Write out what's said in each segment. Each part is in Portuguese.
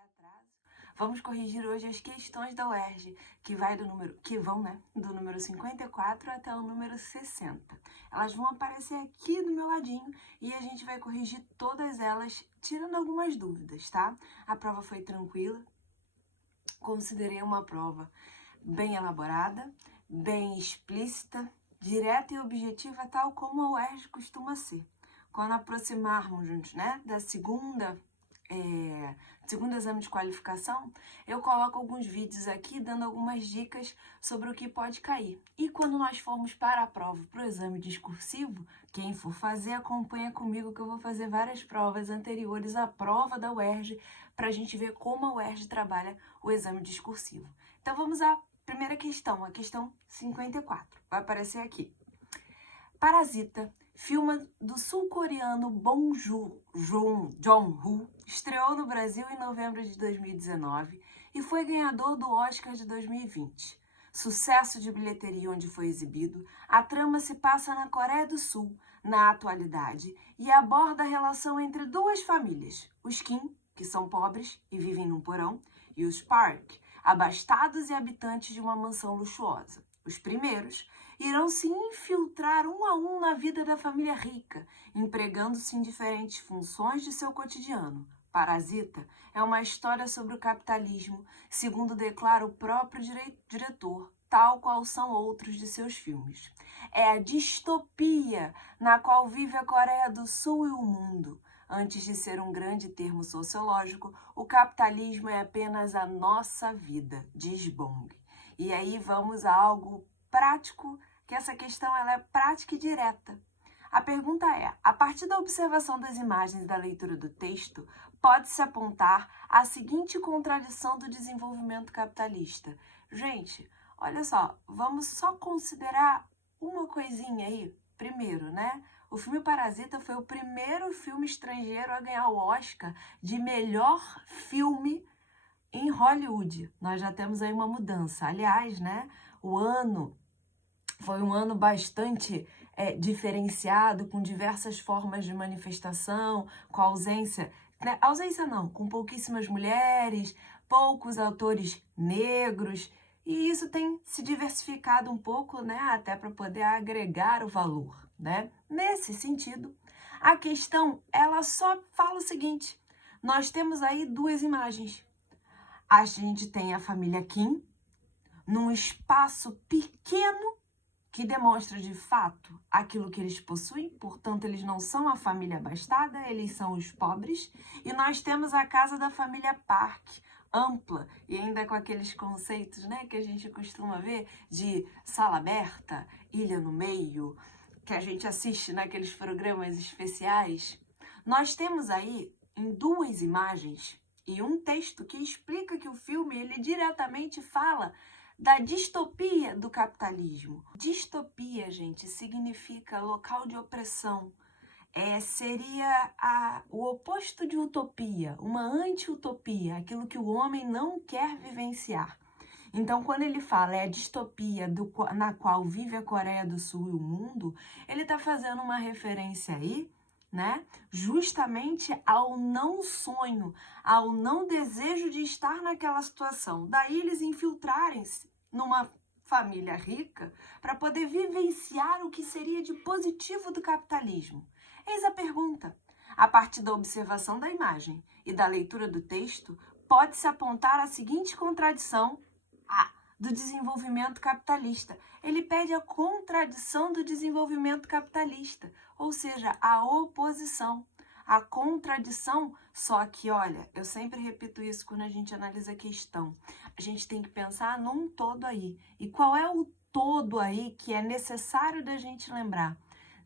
atraso. Vamos corrigir hoje as questões da UERJ, do número 54 até o número 60. Elas vão aparecer aqui do meu ladinho e a gente vai corrigir todas elas, tirando algumas dúvidas, tá? A prova foi tranquila, considerei uma prova bem elaborada, bem explícita, direta e objetiva, tal como a UERJ costuma ser. Quando aproximarmos juntos, da segundo exame de qualificação, eu coloco alguns vídeos aqui dando algumas dicas sobre o que pode cair. E quando nós formos para a prova, para o exame discursivo, quem for fazer, acompanha comigo que eu vou fazer várias provas anteriores à prova da UERJ para a gente ver como a UERJ trabalha o exame discursivo. Então vamos à primeira questão, a questão 54. Vai aparecer aqui. Parasita, filme do sul-coreano Bong Joon-ho, estreou no Brasil em novembro de 2019 e foi ganhador do Oscar de 2020. Sucesso de bilheteria onde foi exibido, a trama se passa na Coreia do Sul, na atualidade, e aborda a relação entre duas famílias, os Kim, que são pobres e vivem num porão, e os Park, abastados e habitantes de uma mansão luxuosa. Os primeiros irão se infiltrar um a um na vida da família rica, empregando-se em diferentes funções de seu cotidiano. Parasita é uma história sobre o capitalismo, segundo declara o próprio diretor, tal qual são outros de seus filmes. É a distopia na qual vive a Coreia do Sul e o mundo. Antes de ser um grande termo sociológico, o capitalismo é apenas a nossa vida, diz Bong. E aí vamos a algo prático, que essa questão ela é prática e direta. A pergunta é, a partir da observação das imagens e da leitura do texto, pode-se apontar a seguinte contradição do desenvolvimento capitalista. Gente, olha só, vamos só considerar uma coisinha aí. Primeiro, o filme Parasita foi o primeiro filme estrangeiro a ganhar o Oscar de melhor filme em Hollywood. Nós já temos aí uma mudança. Aliás, o ano foi um ano bastante diferenciado, com diversas formas de manifestação, com com pouquíssimas mulheres, poucos autores negros, e isso tem se diversificado um pouco, até para poder agregar o valor, Nesse sentido, a questão, ela só fala o seguinte, nós temos aí duas imagens. A gente tem a família Kim, num espaço pequeno que demonstra de fato aquilo que eles possuem, portanto eles não são a família abastada, eles são os pobres, e nós temos a casa da família Park, ampla, e ainda com aqueles conceitos que a gente costuma ver de sala aberta, ilha no meio, que a gente assiste naqueles programas especiais. Nós temos aí em duas imagens e um texto que explica que o filme ele diretamente fala da distopia do capitalismo. Distopia, gente, significa local de opressão. Seria o oposto de utopia, uma anti-utopia, aquilo que o homem não quer vivenciar. Então, quando ele fala a distopia na qual vive a Coreia do Sul e o mundo, ele está fazendo uma referência aí, justamente ao não sonho, ao não desejo de estar naquela situação. Daí eles infiltrarem-se numa família rica para poder vivenciar o que seria de positivo do capitalismo. Eis a pergunta. A partir da observação da imagem e da leitura do texto, pode-se apontar a seguinte contradição do desenvolvimento capitalista. Ele pede a contradição do desenvolvimento capitalista, ou seja, a oposição, a contradição. Só que, olha, eu sempre repito isso quando a gente analisa a questão. A gente tem que pensar num todo aí. E qual é o todo aí que é necessário da gente lembrar?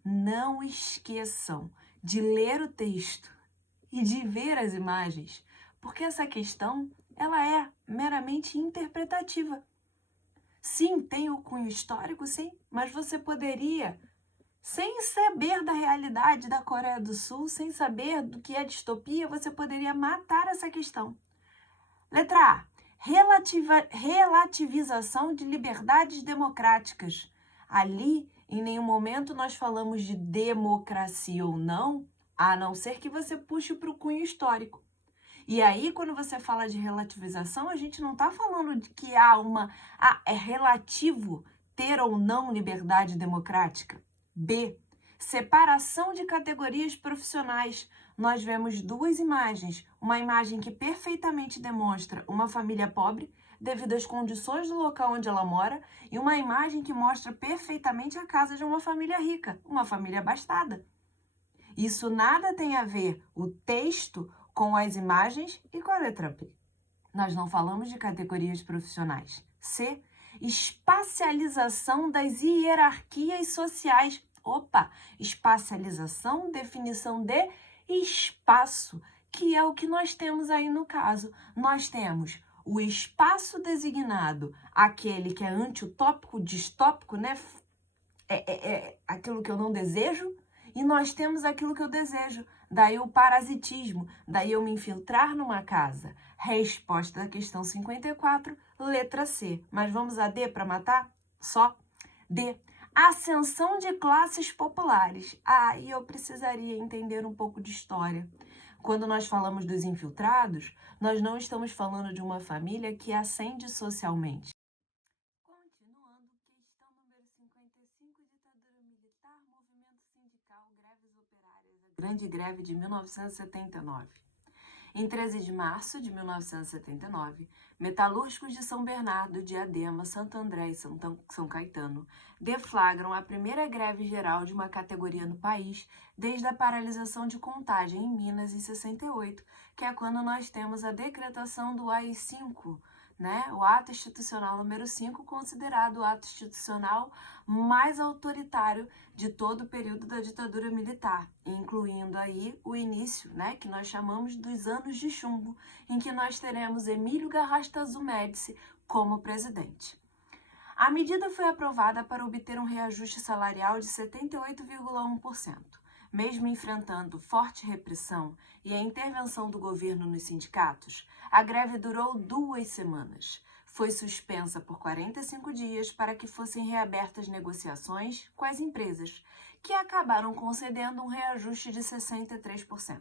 Não esqueçam de ler o texto e de ver as imagens, porque essa questão ela é meramente interpretativa. Sim, tem o cunho histórico, sim, mas você poderia, sem saber da realidade da Coreia do Sul, sem saber do que é distopia, você poderia matar essa questão. Letra A. Relativização de liberdades democráticas. Ali, em nenhum momento nós falamos de democracia ou não, a não ser que você puxe para o cunho histórico. E aí, quando você fala de relativização, a gente não está falando de que é relativo ter ou não liberdade democrática. B, separação de categorias profissionais. Nós vemos duas imagens. Uma imagem que perfeitamente demonstra uma família pobre, devido às condições do local onde ela mora, e uma imagem que mostra perfeitamente a casa de uma família rica, uma família abastada. Isso nada tem a ver, o texto, com as imagens e com a letra B. Nós não falamos de categorias profissionais. C, espacialização das hierarquias sociais. Opa, espacialização, definição de espaço, que é o que nós temos aí no caso. Nós temos o espaço designado, aquele que é antiutópico, distópico, né? Aquilo que eu não desejo, e nós temos aquilo que eu desejo. Daí o parasitismo, daí eu me infiltrar numa casa. Resposta da questão 54, letra C. Mas vamos a D para matar? Só D. Ascensão de classes populares. Aí eu precisaria entender um pouco de história. Quando nós falamos dos infiltrados, nós não estamos falando de uma família que ascende socialmente. Continuando, questão número 55, ditadura militar, movimento sindical, greves operárias, a grande greve de 1979. Em 13 de março de 1979, metalúrgicos de São Bernardo, Diadema, Santo André e São Caetano deflagram a primeira greve geral de uma categoria no país desde a paralisação de Contagem em Minas em 68, que é quando nós temos a decretação do AI-5, né? O ato institucional número 5, considerado o ato institucional mais autoritário de todo o período da ditadura militar, incluindo aí o início, né, que nós chamamos dos anos de chumbo, em que nós teremos Emílio Garrastazu Médici como presidente. A medida foi aprovada para obter um reajuste salarial de 78,1%. Mesmo enfrentando forte repressão e a intervenção do governo nos sindicatos, a greve durou 2 semanas. Foi suspensa por 45 dias para que fossem reabertas negociações com as empresas, que acabaram concedendo um reajuste de 63%.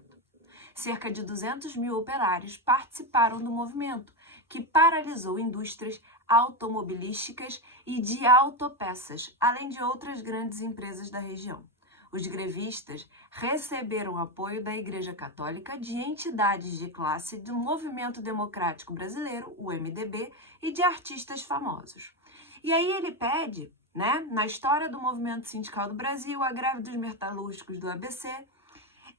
Cerca de 200 mil operários participaram do movimento, que paralisou indústrias automobilísticas e de autopeças, além de outras grandes empresas da região. Os grevistas receberam apoio da Igreja Católica, de entidades de classe do Movimento Democrático Brasileiro, o MDB, e de artistas famosos. E aí ele pede, né, na história do movimento sindical do Brasil, a greve dos metalúrgicos do ABC,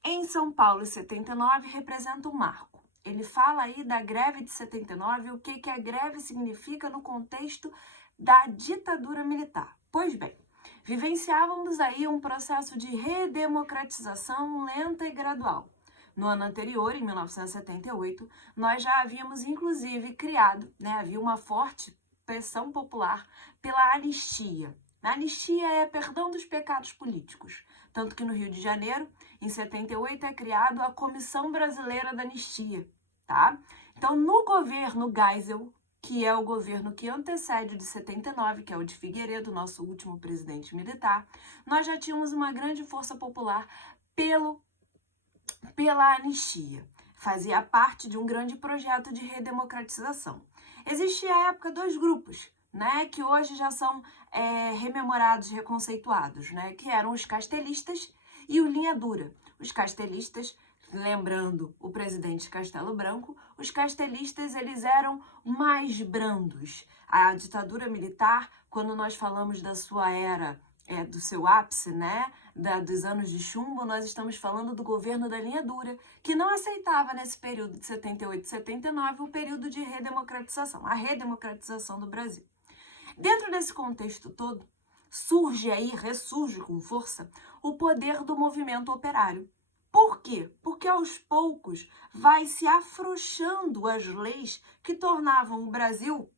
em São Paulo, em 79, representa um marco. Ele fala aí da greve de 79, o que a greve significa no contexto da ditadura militar. Pois bem, vivenciávamos aí um processo de redemocratização lenta e gradual. No ano anterior, em 1978, nós já havíamos inclusive criado, né, havia uma forte pressão popular pela anistia. A anistia é perdão dos pecados políticos, tanto que no Rio de Janeiro, em 78, é criado a Comissão Brasileira da Anistia, tá? Então, no governo Geisel, que é o governo que antecede o de 79, que é o de Figueiredo, nosso último presidente militar, nós já tínhamos uma grande força popular pela anistia. Fazia parte de um grande projeto de redemocratização. Existia à época 2 grupos, né, que hoje já são rememorados, reconceituados, né, que eram os castelistas e o Linha Dura. Os castelistas, lembrando o presidente Castelo Branco, os castelistas eles eram mais brandos. A ditadura militar, quando nós falamos da sua era, do seu ápice, né, dos anos de chumbo, nós estamos falando do governo da Linha Dura, que não aceitava nesse período de 78 e 79 o período de redemocratização, a redemocratização do Brasil. Dentro desse contexto todo, ressurge com força o poder do movimento operário. Por quê? Porque aos poucos vai se afrouxando as leis que tornavam o Brasil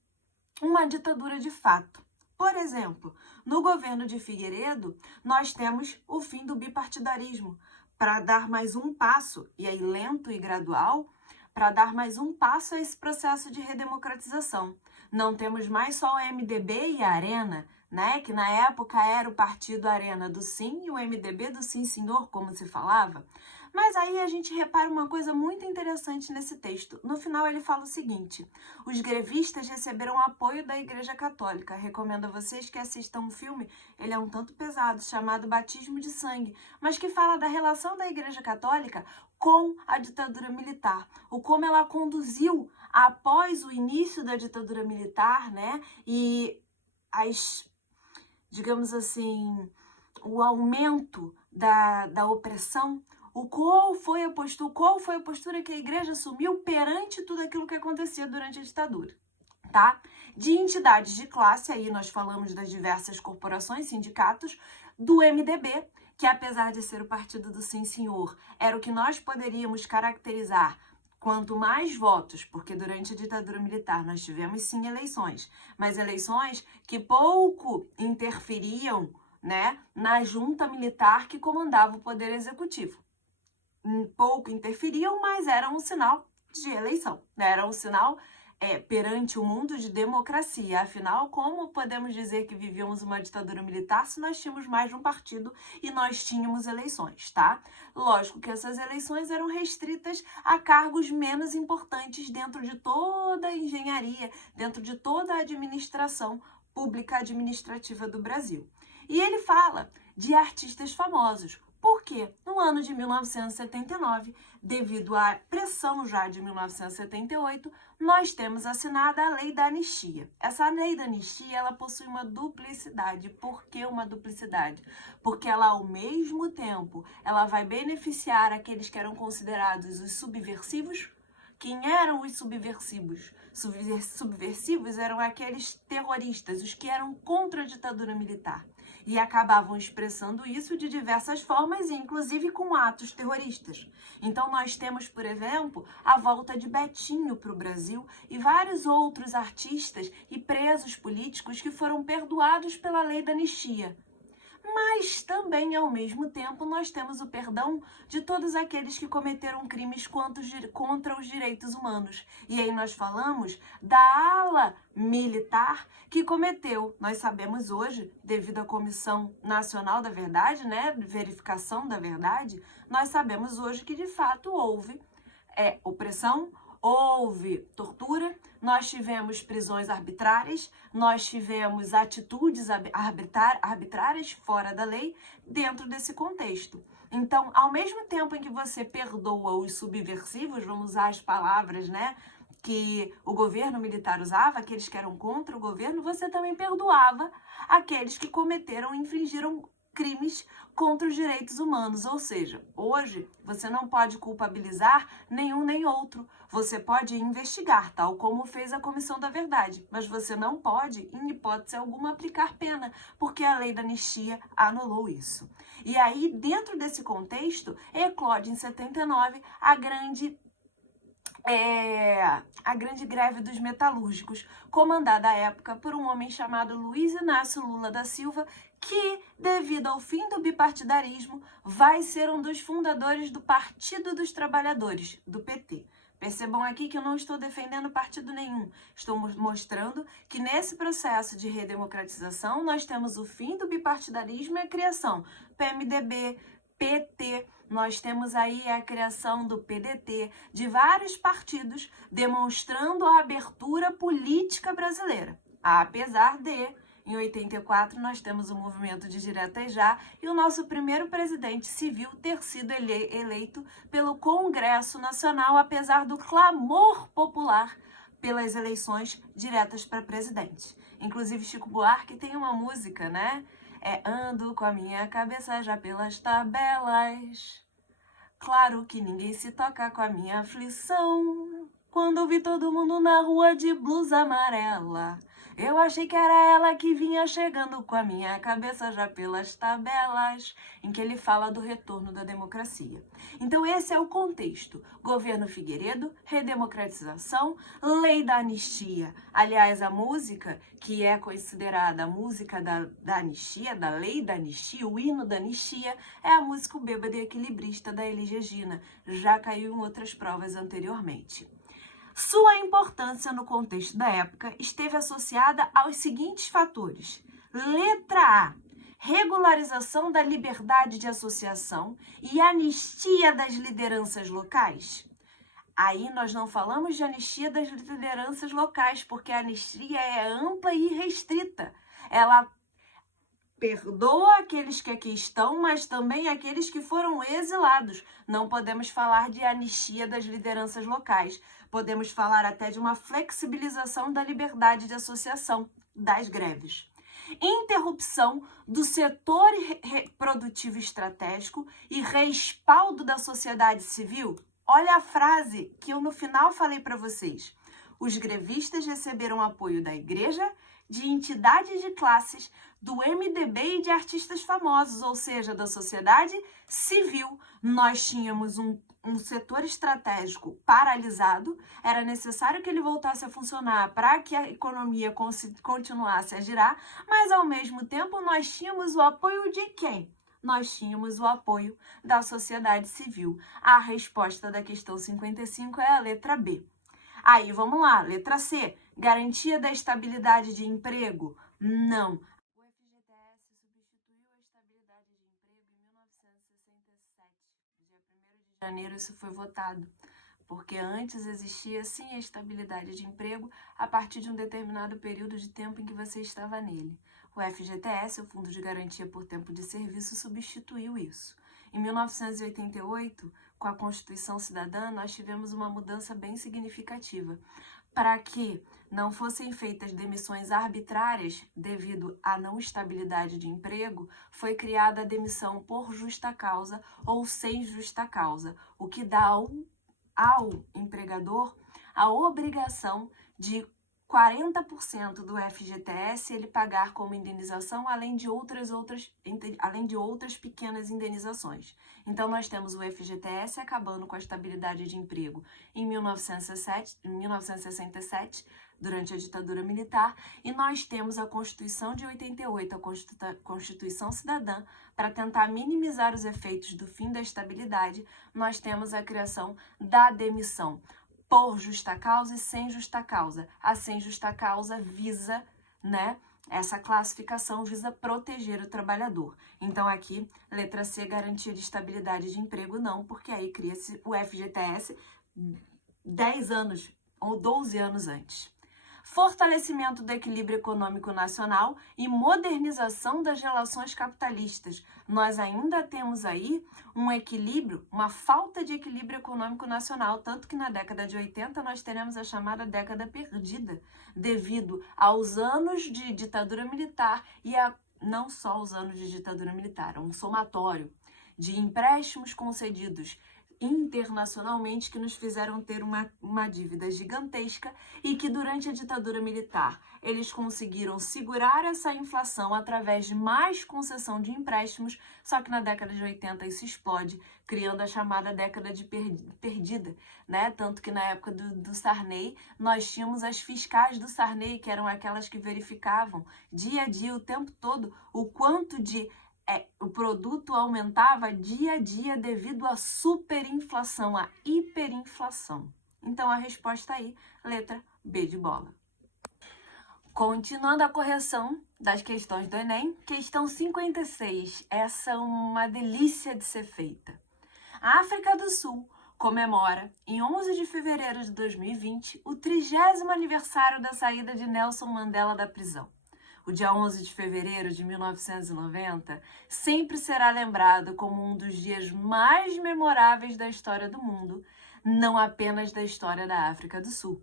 uma ditadura de fato. Por exemplo, no governo de Figueiredo, nós temos o fim do bipartidarismo, para dar mais um passo, e aí lento e gradual, para dar mais um passo a esse processo de redemocratização. Não temos mais só o MDB e a Arena, né, que na época era o partido Arena do Sim e o MDB do Sim Senhor, como se falava, Mas aí a gente repara uma coisa muito interessante nesse texto. No final ele fala o seguinte: os grevistas receberam apoio da Igreja Católica. Recomendo a vocês que assistam um filme, ele é um tanto pesado, chamado Batismo de Sangue, mas que fala da relação da Igreja Católica com a ditadura militar, o como ela conduziu após o início da ditadura militar, né? E digamos assim, o aumento da opressão, qual foi a postura que a igreja assumiu perante tudo aquilo que acontecia durante a ditadura, tá? De entidades de classe, aí nós falamos das diversas corporações, sindicatos, do MDB, que apesar de ser o partido do sim senhor, era o que nós poderíamos caracterizar quanto mais votos, porque durante a ditadura militar nós tivemos sim eleições, mas eleições que pouco interferiam, né, na junta militar que comandava o poder executivo. Pouco interferiam, mas eram um sinal de eleição, né? Era um sinal perante o mundo de democracia. Afinal, como podemos dizer que vivíamos uma ditadura militar se nós tínhamos mais de um partido e nós tínhamos eleições, tá? Lógico que essas eleições eram restritas a cargos menos importantes dentro de toda a engenharia, dentro de toda a administração pública administrativa do Brasil. E ele fala de artistas famosos. Por quê? No ano de 1979, devido à pressão já de 1978, nós temos assinada a Lei da Anistia. Essa Lei da Anistia, ela possui uma duplicidade. Por que uma duplicidade? Porque ela, ao mesmo tempo, ela vai beneficiar aqueles que eram considerados os subversivos. Quem eram os subversivos? Subversivos eram aqueles terroristas, os que eram contra a ditadura militar. E acabavam expressando isso de diversas formas, inclusive com atos terroristas. Então nós temos, por exemplo, a volta de Betinho para o Brasil e vários outros artistas e presos políticos que foram perdoados pela Lei da Anistia. Mas também, ao mesmo tempo, nós temos o perdão de todos aqueles que cometeram crimes contra os direitos humanos. E aí nós falamos da ala militar que cometeu. Nós sabemos hoje, devido à Comissão Nacional da Verdade, né, verificação da verdade, nós sabemos hoje que de fato houve opressão, houve tortura, nós tivemos prisões arbitrárias, nós tivemos atitudes arbitrárias fora da lei dentro desse contexto. Então, ao mesmo tempo em que você perdoa os subversivos, vamos usar as palavras, né, que o governo militar usava, aqueles que eram contra o governo, você também perdoava aqueles que cometeram e infringiram crimes contra os direitos humanos. Ou seja, hoje você não pode culpabilizar nenhum nem outro. Você pode investigar, tal como fez a Comissão da Verdade, mas você não pode, em hipótese alguma, aplicar pena, porque a Lei da Anistia anulou isso. E aí, dentro desse contexto, eclode em 79 a grande greve dos metalúrgicos, comandada à época por um homem chamado Luiz Inácio Lula da Silva, que, devido ao fim do bipartidarismo, vai ser um dos fundadores do Partido dos Trabalhadores, do PT. Percebam aqui que eu não estou defendendo partido nenhum. Estou mostrando que nesse processo de redemocratização nós temos o fim do bipartidarismo e a criação PMDB, PT, nós temos aí a criação do PDT, de vários partidos demonstrando a abertura política brasileira. Apesar de, em 84, nós temos o movimento de Direta Já e o nosso primeiro presidente civil ter sido eleito pelo Congresso Nacional, apesar do clamor popular pelas eleições diretas para presidente. Inclusive, Chico Buarque tem uma música, né? Ando com a minha cabeça já pelas tabelas. Claro que ninguém se toca com a minha aflição. Quando eu vi todo mundo na rua de blusa amarela, eu achei que era ela que vinha chegando com a minha cabeça já pelas tabelas, em que ele fala do retorno da democracia. Então esse é o contexto. Governo Figueiredo, redemocratização, lei da anistia. Aliás, a música, que é considerada a música da anistia, da lei da anistia, o hino da anistia, é a música O Bêbado e Equilibrista, da Elis Regina. Já caiu em outras provas anteriormente. Sua importância no contexto da época esteve associada aos seguintes fatores. Letra A. regularização da liberdade de associação e anistia das lideranças locais. Aí nós não falamos de anistia das lideranças locais, porque a anistia é ampla e restrita. Ela perdoa aqueles que aqui estão, mas também aqueles que foram exilados. Não podemos falar de anistia das lideranças locais. Podemos falar até de uma flexibilização da liberdade de associação, das greves. Interrupção do setor produtivo estratégico e respaldo da sociedade civil. Olha a frase que eu no final falei para vocês. Os grevistas receberam apoio da igreja, de entidades de classes, do MDB e de artistas famosos, ou seja, da sociedade civil. Nós tínhamos um setor estratégico paralisado, era necessário que ele voltasse a funcionar para que a economia continuasse a girar, mas ao mesmo tempo nós tínhamos o apoio de quem? Nós tínhamos o apoio da sociedade civil. A resposta da questão 55 é a letra B. Aí, vamos lá, letra C. Garantia da estabilidade de emprego? Não. O FGTS substituiu a estabilidade de emprego em 1967. Dia 1º de janeiro isso foi votado, porque antes existia sim a estabilidade de emprego a partir de um determinado período de tempo em que você estava nele. O FGTS, o Fundo de Garantia por Tempo de Serviço, substituiu isso. Em 1988, com a Constituição Cidadã, nós tivemos uma mudança bem significativa. Para que não fossem feitas demissões arbitrárias devido à não estabilidade de emprego, foi criada a demissão por justa causa ou sem justa causa, o que dá ao empregador a obrigação de 40% do FGTS ele pagar como indenização, além de outras pequenas indenizações. Então, nós temos o FGTS acabando com a estabilidade de emprego em 1967, durante a ditadura militar, e nós temos a Constituição de 88, a Constituição Cidadã, para tentar minimizar os efeitos do fim da estabilidade, nós temos a criação da demissão por justa causa e sem justa causa. A sem justa causa visa, essa classificação visa proteger o trabalhador. Então aqui, letra C, garantia de estabilidade de emprego, não, porque aí cria-se o FGTS 10 anos ou 12 anos antes. Fortalecimento do equilíbrio econômico nacional e modernização das relações capitalistas. Nós ainda temos aí um equilíbrio, uma falta de equilíbrio econômico nacional, tanto que na década de 80 nós teremos a chamada década perdida, devido aos anos de ditadura militar e não só os anos de ditadura militar, um somatório de empréstimos concedidos internacionalmente que nos fizeram ter uma dívida gigantesca e que durante a ditadura militar eles conseguiram segurar essa inflação através de mais concessão de empréstimos, só que na década de 80 isso explode, criando a chamada década de perdida, Tanto que na época do Sarney, nós tínhamos as fiscais do Sarney, que eram aquelas que verificavam dia a dia, o tempo todo, o quanto o produto aumentava dia a dia devido à superinflação, à hiperinflação. Então, a resposta aí, letra B de bola. Continuando a correção das questões do Enem, questão 56. Essa é uma delícia de ser feita. A África do Sul comemora, em 11 de fevereiro de 2020, o 30º aniversário da saída de Nelson Mandela da prisão. O dia 11 de fevereiro de 1990 sempre será lembrado como um dos dias mais memoráveis da história do mundo, não apenas da história da África do Sul.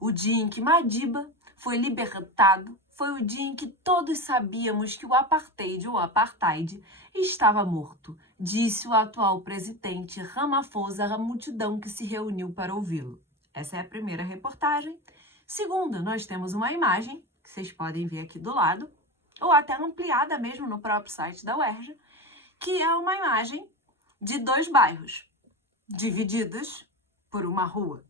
O dia em que Madiba foi libertado foi o dia em que todos sabíamos que o apartheid estava morto, disse o atual presidente Ramaphosa à multidão que se reuniu para ouvi-lo. Essa é a primeira reportagem. Segunda, nós temos uma imagem que vocês podem ver aqui do lado, ou até ampliada mesmo no próprio site da UERJ, que é uma imagem de 2 bairros, divididos por uma rua.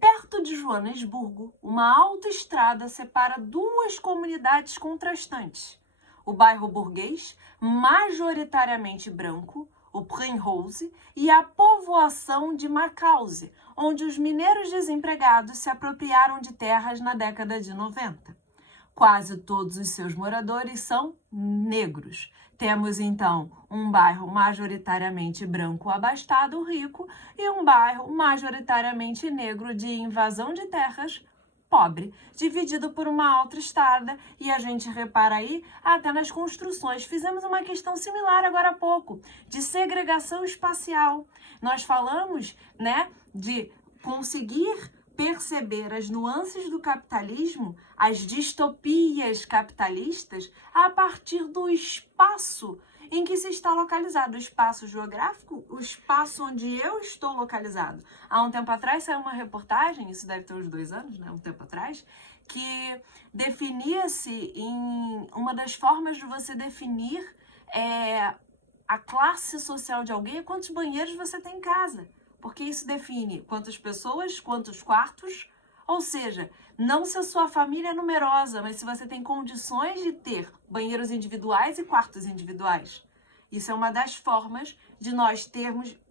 Perto de Joanesburgo, uma autoestrada separa 2 comunidades contrastantes. O bairro burguês, majoritariamente branco, o Primrose, e a povoação de Macauze, onde os mineiros desempregados se apropriaram de terras na década de 90. Quase todos os seus moradores são negros. Temos, então, um bairro majoritariamente branco abastado, rico, e um bairro majoritariamente negro de invasão de terras, pobre, dividido por uma autoestrada, e a gente repara aí até nas construções. Fizemos uma questão similar agora há pouco, de segregação espacial. Nós falamos, né, de conseguir perceber as nuances do capitalismo, as distopias capitalistas, a partir do espaço em que se está localizado, o espaço geográfico, o espaço onde eu estou localizado. Há um tempo atrás saiu uma reportagem, isso deve ter uns 2 anos, né, um tempo atrás, que definia-se em uma das formas de você definir a classe social de alguém, é quantos banheiros você tem em casa. Porque isso define quantas pessoas, quantos quartos, ou seja, não se a sua família é numerosa, mas se você tem condições de ter banheiros individuais e quartos individuais. Isso é uma das formas de nós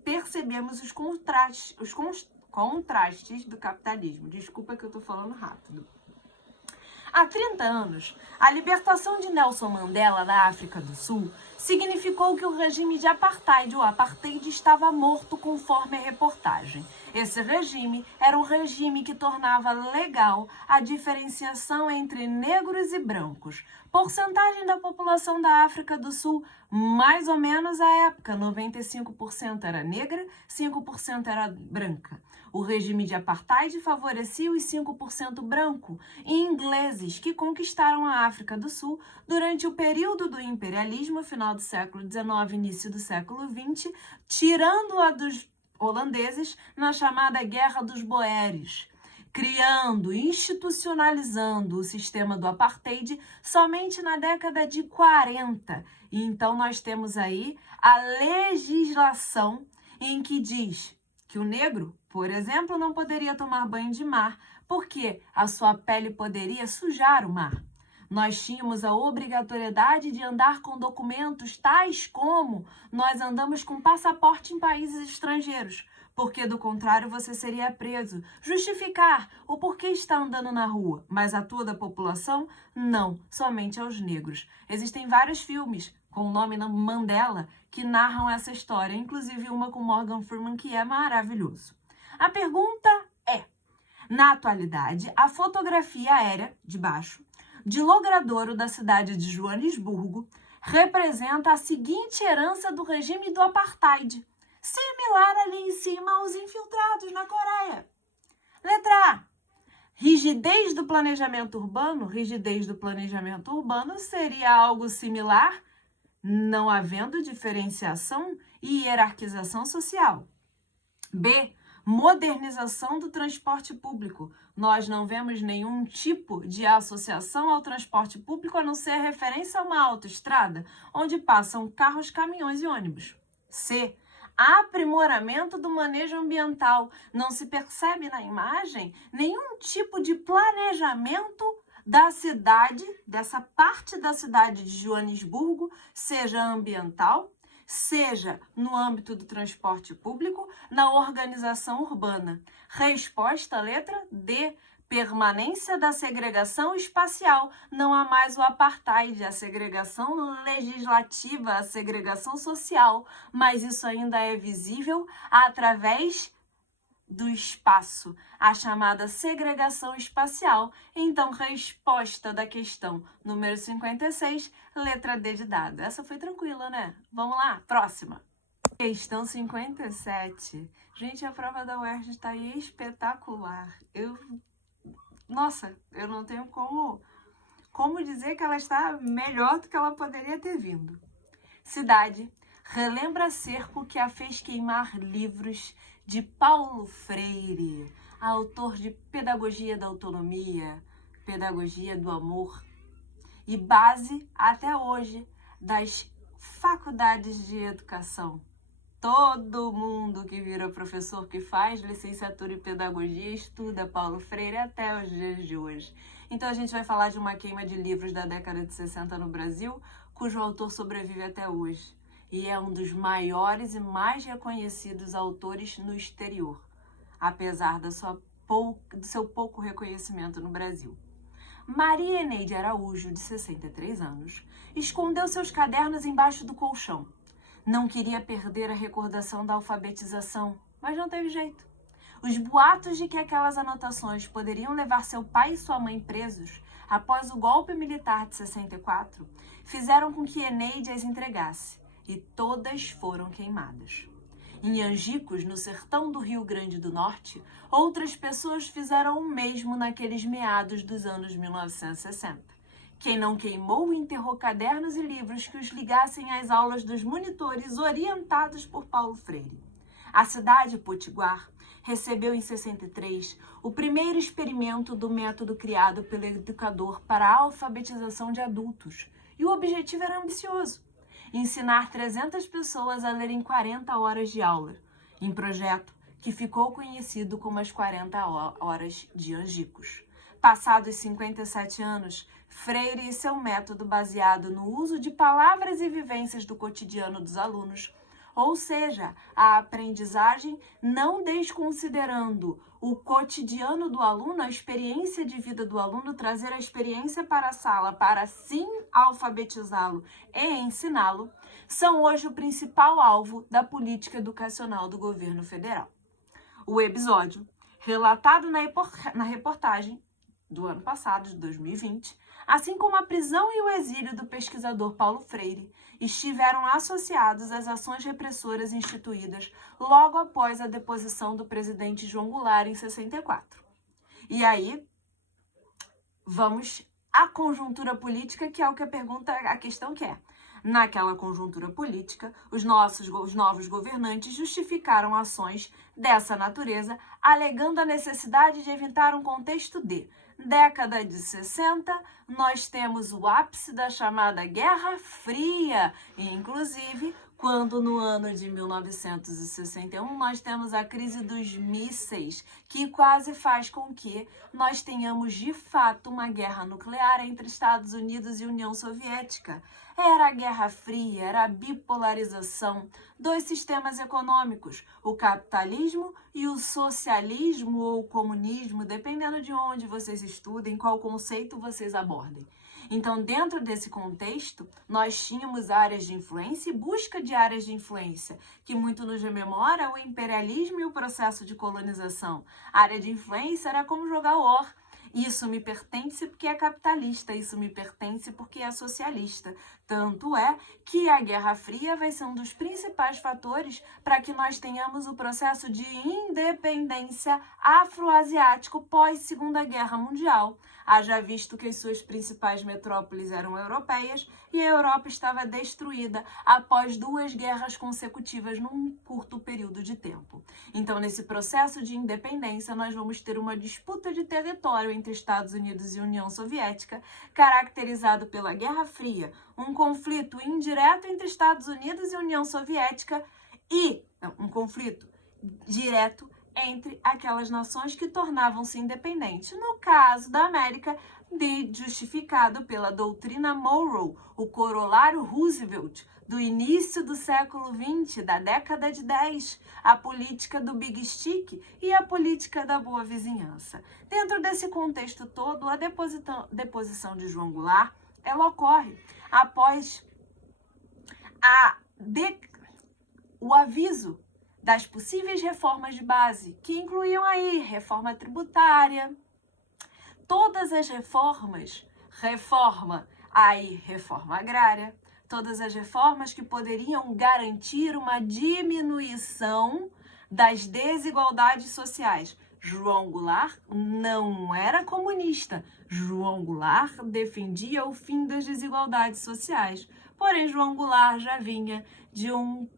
percebermos os contrastes do capitalismo. Desculpa que eu estou falando rápido. Há 30 anos, a libertação de Nelson Mandela da África do Sul significou que o regime de apartheid, o apartheid, estava morto, conforme a reportagem. Esse regime era um regime que tornava legal a diferenciação entre negros e brancos. Porcentagem da população da África do Sul, mais ou menos à época, 95% era negra, 5% era branca. O regime de apartheid favorecia os 5% branco e ingleses que conquistaram a África do Sul durante o período do imperialismo, final do século XIX, início do século XX, tirando-a dos holandeses na chamada Guerra dos Boeres, criando, institucionalizando o sistema do apartheid somente na década de 40. E então nós temos aí a legislação em que diz que o negro, por exemplo, não poderia tomar banho de mar, porque a sua pele poderia sujar o mar. Nós tínhamos a obrigatoriedade de andar com documentos tais como nós andamos com passaporte em países estrangeiros, porque do contrário você seria preso. Justificar o porquê está andando na rua, mas a toda a população? Não, somente aos negros. Existem vários filmes com o nome Mandela que narram essa história, inclusive uma com Morgan Freeman, que é maravilhoso. A pergunta é, na atualidade, a fotografia aérea, de baixo, de Logradouro, da cidade de Joanesburgo, representa a seguinte herança do regime do apartheid, similar ali em cima aos infiltrados na Coreia. Letra A. Rigidez do planejamento urbano. Rigidez do planejamento urbano seria algo similar, não havendo diferenciação e hierarquização social. B. Modernização do transporte público. Nós não vemos nenhum tipo de associação ao transporte público, a não ser referência a uma autoestrada, onde passam carros, caminhões e ônibus. C. Aprimoramento do manejo ambiental. Não se percebe na imagem nenhum tipo de planejamento da cidade, dessa parte da cidade de Joanesburgo, seja ambiental, seja no âmbito do transporte público, na organização urbana. Resposta, letra D. Permanência da segregação espacial. Não há mais o apartheid, a segregação legislativa, a segregação social, mas isso ainda é visível através do espaço, a chamada segregação espacial. Então, resposta da questão número 56, letra D de dado. Essa foi tranquila, né? Vamos lá, próxima. Questão 57. Gente, a prova da UERJ está aí espetacular. Nossa, eu não tenho como dizer que ela está melhor do que ela poderia ter vindo. Cidade relembra cerco que a fez queimar livros de Paulo Freire, autor de Pedagogia da Autonomia, Pedagogia do Amor, e base até hoje das faculdades de educação. Todo mundo que vira professor, que faz licenciatura em pedagogia, estuda Paulo Freire até os dias de hoje. Então a gente vai falar de uma queima de livros da década de 60 no Brasil, cujo autor sobrevive até hoje. E é um dos maiores e mais reconhecidos autores no exterior, apesar do seu pouco reconhecimento no Brasil. Maria Eneide Araújo, de 63 anos, escondeu seus cadernos embaixo do colchão. Não queria perder a recordação da alfabetização, mas não teve jeito. Os boatos de que aquelas anotações poderiam levar seu pai e sua mãe presos após o golpe militar de 64 fizeram com que Eneide as entregasse, e todas foram queimadas. Em Angicos, no sertão do Rio Grande do Norte, outras pessoas fizeram o mesmo naqueles meados dos anos 1960. Quem não queimou enterrou cadernos e livros que os ligassem às aulas dos monitores orientados por Paulo Freire. A cidade potiguar recebeu em 63 o primeiro experimento do método criado pelo educador para a alfabetização de adultos, e o objetivo era ambicioso: ensinar 300 pessoas a lerem 40 horas de aula, em projeto que ficou conhecido como as 40 horas de Angicos. Passados 57 anos, Freire e seu método baseado no uso de palavras e vivências do cotidiano dos alunos, ou seja, a aprendizagem não desconsiderando o cotidiano do aluno, a experiência de vida do aluno, trazer a experiência para a sala para sim alfabetizá-lo e ensiná-lo, são hoje o principal alvo da política educacional do governo federal. O episódio, relatado na reportagem do ano passado, de 2020, assim como a prisão e o exílio do pesquisador Paulo Freire, estiveram associados às ações repressoras instituídas logo após a deposição do presidente João Goulart em 64. E aí, vamos à conjuntura política, que é o que a questão quer. Naquela conjuntura política, os novos governantes justificaram ações dessa natureza, alegando a necessidade de evitar um contexto de década de 60, nós temos o ápice da chamada Guerra Fria, inclusive quando no ano de 1961 nós temos a crise dos mísseis, que quase faz com que nós tenhamos de fato uma guerra nuclear entre Estados Unidos e União Soviética. Era a Guerra Fria, era a bipolarização dos sistemas econômicos, o capitalismo e o socialismo ou comunismo, dependendo de onde vocês estudem, qual conceito vocês abordem. Então, dentro desse contexto, nós tínhamos áreas de influência e busca de áreas de influência, que muito nos rememora o imperialismo e o processo de colonização. A área de influência era como jogar War. Isso me pertence porque é capitalista, isso me pertence porque é socialista. Tanto é que a Guerra Fria vai ser um dos principais fatores para que nós tenhamos o processo de independência afroasiático pós-Segunda Guerra Mundial. Haja visto que as suas principais metrópoles eram europeias e a Europa estava destruída após 2 guerras consecutivas num curto período de tempo. Então, nesse processo de independência, nós vamos ter uma disputa de território entre Estados Unidos e União Soviética, caracterizado pela Guerra Fria, um conflito indireto entre Estados Unidos e União Soviética e um conflito direto entre aquelas nações que tornavam-se independentes. No caso da América, justificado pela doutrina Monroe, o corolário Roosevelt, do início do século XX, da década de 10, a política do Big Stick e a política da boa vizinhança. Dentro desse contexto todo, a deposição de João Goulart, ela ocorre após o aviso das possíveis reformas de base, que incluíam aí reforma tributária, todas as reformas, reforma agrária, todas as reformas que poderiam garantir uma diminuição das desigualdades sociais. João Goulart não era comunista. João Goulart defendia o fim das desigualdades sociais. Porém, João Goulart já vinha de um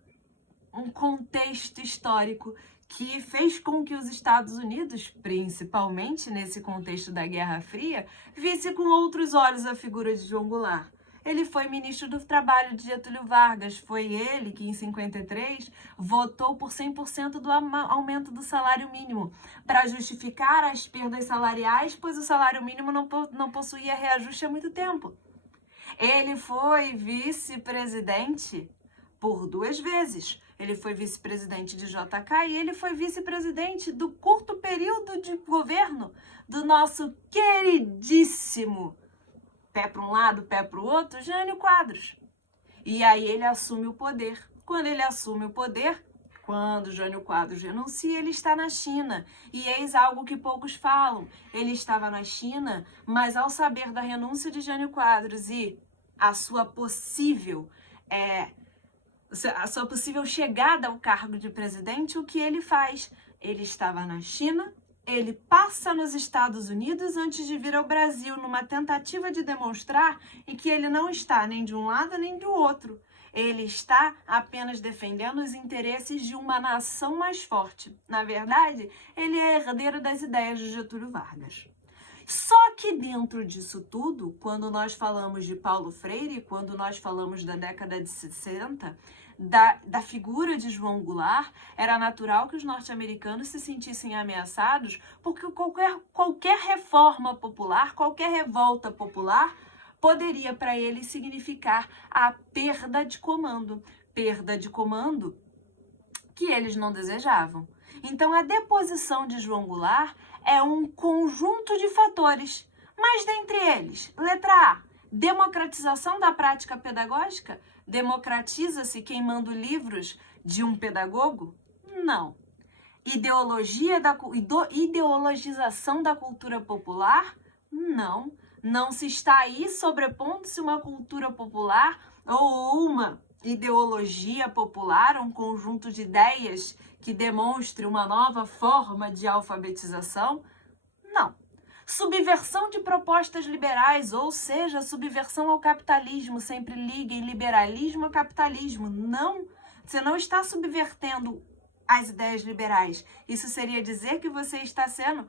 contexto histórico que fez com que os Estados Unidos, principalmente nesse contexto da Guerra Fria, visse com outros olhos a figura de João Goulart. Ele foi ministro do Trabalho de Getúlio Vargas, foi ele que em 53 votou por 100% do aumento do salário mínimo, para justificar as perdas salariais, pois o salário mínimo não possuía reajuste há muito tempo. Ele foi vice-presidente por 2 vezes. Ele foi vice-presidente de JK e ele foi vice-presidente do curto período de governo do nosso queridíssimo, pé para um lado, pé para o outro, Jânio Quadros. E aí ele assume o poder. Quando ele assume o poder, quando Jânio Quadros renuncia, ele está na China. E eis algo que poucos falam. Ele estava na China, mas ao saber da renúncia de Jânio Quadros e a sua possível chegada ao cargo de presidente, o que ele faz? Ele estava na China, ele passa nos Estados Unidos antes de vir ao Brasil, numa tentativa de demonstrar em que ele não está nem de um lado nem do outro. Ele está apenas defendendo os interesses de uma nação mais forte. Na verdade, ele é herdeiro das ideias de Getúlio Vargas. Só que dentro disso tudo, quando nós falamos de Paulo Freire, quando nós falamos da década de 60, da figura de João Goulart, era natural que os norte-americanos se sentissem ameaçados, porque qualquer reforma popular, qualquer revolta popular, poderia para eles significar a perda de comando. Perda de comando que eles não desejavam. Então, a deposição de João Goulart é um conjunto de fatores, mas dentre eles, letra A, democratização da prática pedagógica? Democratiza-se queimando livros de um pedagogo? Não. Ideologização da cultura popular? Não. Não se está aí sobrepondo-se uma cultura popular ou uma ideologia popular, um conjunto de ideias que demonstre uma nova forma de alfabetização? Não. Subversão de propostas liberais, ou seja, subversão ao capitalismo, sempre liguem liberalismo a capitalismo. Não, você não está subvertendo as ideias liberais. Isso seria dizer que você está sendo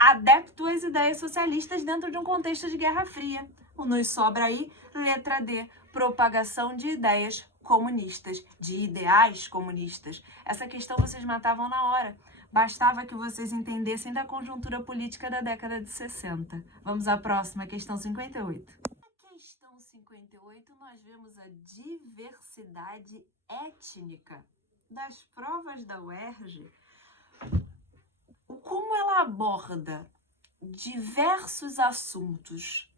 adepto às ideias socialistas dentro de um contexto de Guerra Fria. Nos sobra aí, letra D, propagação de ideias comunistas, de ideais comunistas. Essa questão vocês matavam na hora. Bastava que vocês entendessem da conjuntura política da década de 60. Vamos à próxima, questão 58. Na questão 58, nós vemos a diversidade étnica das provas da UERJ. Como ela aborda diversos assuntos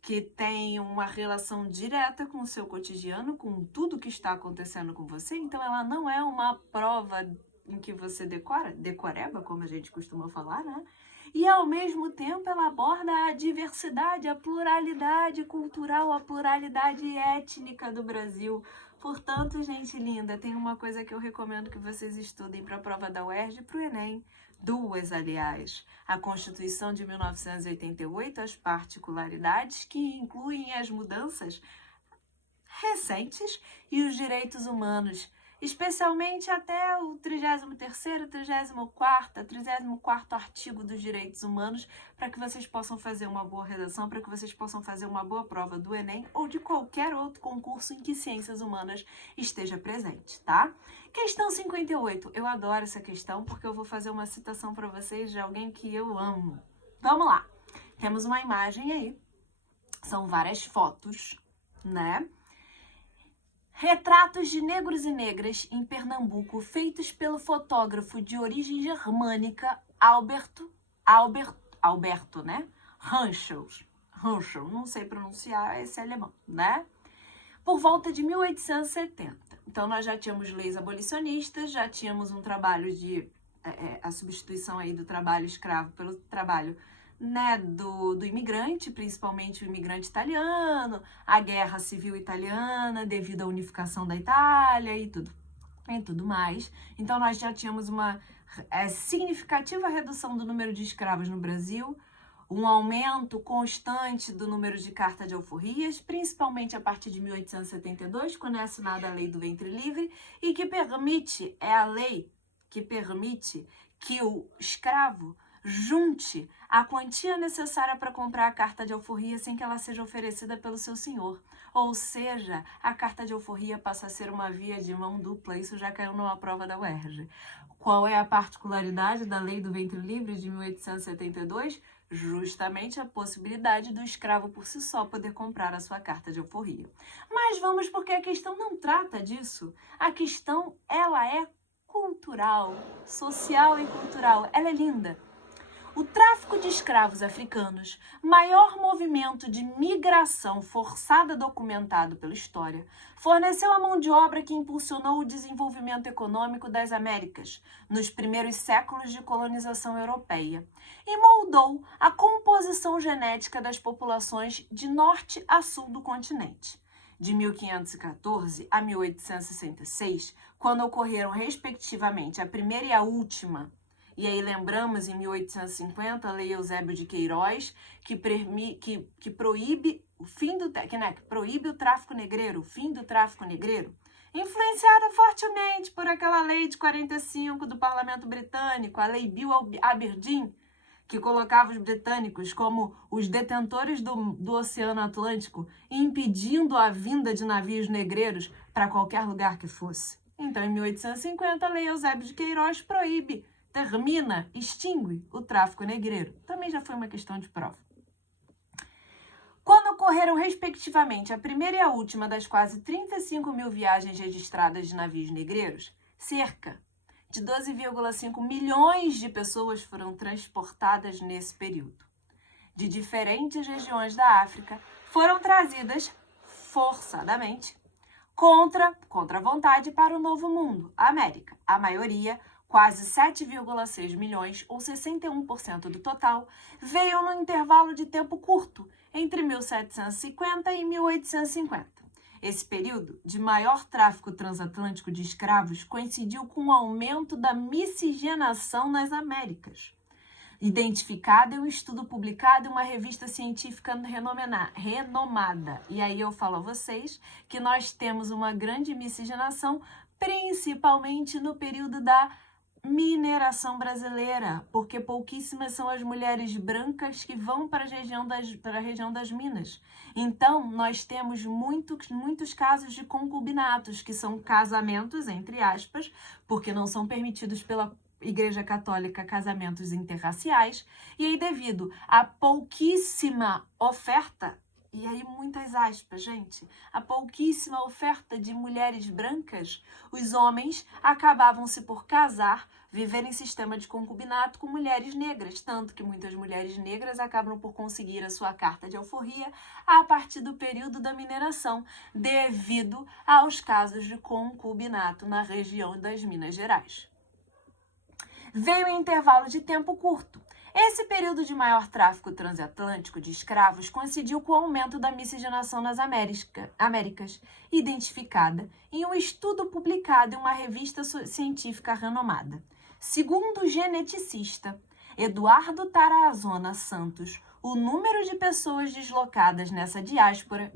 que têm uma relação direta com o seu cotidiano, com tudo que está acontecendo com você. Então, ela não é uma prova em que você decoreba, como a gente costuma falar, né? E, ao mesmo tempo, ela aborda a diversidade, a pluralidade cultural, a pluralidade étnica do Brasil. Portanto, gente linda, tem uma coisa que eu recomendo que vocês estudem para a prova da UERJ e para o Enem. Duas, aliás, a Constituição de 1988, as particularidades que incluem as mudanças recentes e os direitos humanos, especialmente até o 33º, 34º artigo dos direitos humanos, para que vocês possam fazer uma boa redação, para que vocês possam fazer uma boa prova do Enem ou de qualquer outro concurso em que ciências humanas esteja presente, tá? Questão 58. Eu adoro essa questão porque eu vou fazer uma citação para vocês de alguém que eu amo. Vamos lá. Temos uma imagem aí. São várias fotos, né? Retratos de negros e negras em Pernambuco, feitos pelo fotógrafo de origem germânica Alberto, né? Henschel, não sei pronunciar esse alemão, né? Por volta de 1870. Então, nós já tínhamos leis abolicionistas, já tínhamos um trabalho de... a substituição aí do trabalho escravo pelo trabalho, né, do imigrante, principalmente o imigrante italiano, a guerra civil italiana devido à unificação da Itália e tudo mais. Então, nós já tínhamos uma significativa redução do número de escravos no Brasil, um aumento constante do número de cartas de alforrias, principalmente a partir de 1872, quando é assinada a Lei do Ventre Livre, e que permite, é a lei que permite que o escravo junte a quantia necessária para comprar a carta de alforria sem que ela seja oferecida pelo seu senhor. Ou seja, a carta de alforria passa a ser uma via de mão dupla. Isso já caiu numa prova da UERJ. Qual é a particularidade da Lei do Ventre Livre de 1872? Justamente a possibilidade do escravo por si só poder comprar a sua carta de alforria. Mas vamos porque a questão não trata disso. A questão, ela é cultural, social e cultural. Ela é linda. O tráfico de escravos africanos, maior movimento de migração forçada documentado pela história, forneceu a mão de obra que impulsionou o desenvolvimento econômico das Américas nos primeiros séculos de colonização europeia e moldou a composição genética das populações de norte a sul do continente. De 1514 a 1866, quando ocorreram respectivamente a primeira e a última. E aí lembramos, em 1850, a Lei Eusébio de Queiroz, que proíbe o fim do que proíbe o tráfico negreiro, o fim do tráfico negreiro, influenciada fortemente por aquela lei de 45 do Parlamento Britânico, a Lei Bill Aberdeen, que colocava os britânicos como os detentores do Oceano Atlântico, impedindo a vinda de navios negreiros para qualquer lugar que fosse. Então, em 1850, a Lei Eusébio de Queiroz proíbe, termina, extingue o tráfico negreiro. Também já foi uma questão de prova. Quando ocorreram, respectivamente, a primeira e a última das quase 35 mil viagens registradas de navios negreiros, cerca de 12,5 milhões de pessoas foram transportadas nesse período. De diferentes regiões da África, foram trazidas forçadamente, contra a vontade, para o Novo Mundo, a América. A maioria, quase 7,6 milhões, ou 61% do total, veio num intervalo de tempo curto, entre 1750 e 1850. Esse período de maior tráfico transatlântico de escravos coincidiu com o aumento da miscigenação nas Américas, identificada em um estudo publicado em uma revista científica renomada. E aí eu falo a vocês que nós temos uma grande miscigenação, principalmente no período da mineração brasileira, porque pouquíssimas são as mulheres brancas que vão para a região das minas. Então, nós temos muitos casos de concubinatos, que são casamentos, entre aspas, porque não são permitidos pela Igreja Católica casamentos interraciais, e aí devido a pouquíssima oferta, e aí muitas aspas, gente, a pouquíssima oferta de mulheres brancas, os homens acabavam-se por casar, viver em sistema de concubinato com mulheres negras, tanto que muitas mulheres negras acabam por conseguir a sua carta de alforria a partir do período da mineração, devido aos casos de concubinato na região das Minas Gerais. Veio em intervalo de tempo curto. Esse período de maior tráfico transatlântico de escravos coincidiu com o aumento da miscigenação nas Américas, identificada em um estudo publicado em uma revista científica renomada. Segundo o geneticista Eduardo Tarazona Santos, o número de pessoas deslocadas nessa diáspora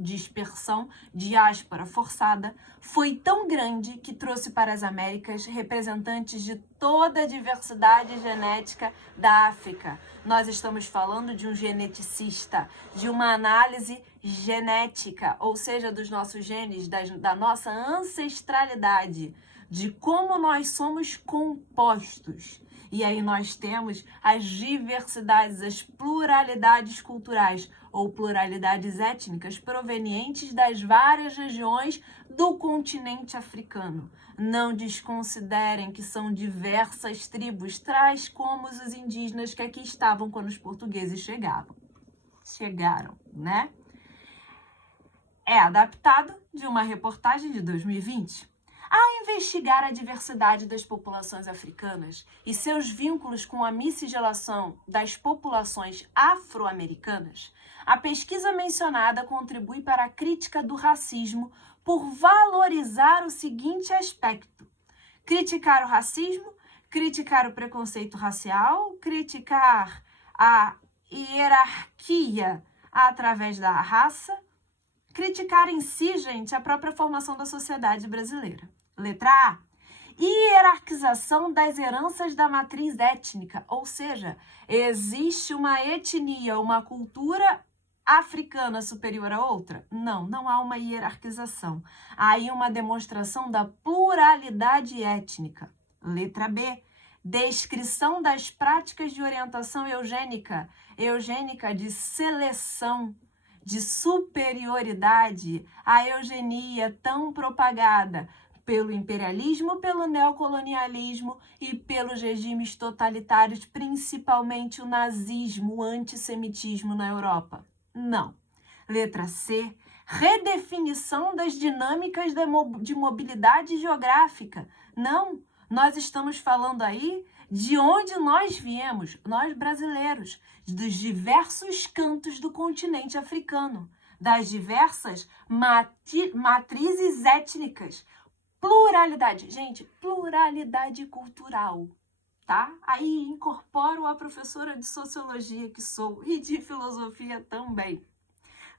forçada, foi tão grande que trouxe para as Américas representantes de toda a diversidade genética da África. Nós estamos falando de um geneticista, de uma análise genética, ou seja, dos nossos genes, da nossa ancestralidade, de como nós somos compostos. E aí nós temos as diversidades, as pluralidades culturais ou pluralidades étnicas provenientes das várias regiões do continente africano. Não desconsiderem que são diversas tribos, tais como os indígenas que aqui estavam quando os portugueses chegaram, né? É adaptado de uma reportagem de 2020. Ao investigar a diversidade das populações africanas e seus vínculos com a miscigenação das populações afro-americanas, a pesquisa mencionada contribui para a crítica do racismo por valorizar o seguinte aspecto: criticar o racismo, criticar o preconceito racial, criticar a hierarquia através da raça, criticar em si, gente, a própria formação da sociedade brasileira. Letra A. Hierarquização das heranças da matriz étnica, ou seja, existe uma etnia, uma cultura africana superior a outra? Não há uma hierarquização. Há aí uma demonstração da pluralidade étnica. Letra B. Descrição das práticas de orientação eugênica de seleção, de superioridade, a eugenia tão propagada, pelo imperialismo, pelo neocolonialismo e pelos regimes totalitários, principalmente o nazismo, o antissemitismo na Europa? Não. Letra C, redefinição das dinâmicas de mobilidade geográfica. Não, nós estamos falando aí de onde nós viemos, nós brasileiros, dos diversos cantos do continente africano, das diversas matrizes étnicas, pluralidade, gente, pluralidade cultural, tá? Aí incorporo a professora de sociologia que sou e de filosofia também.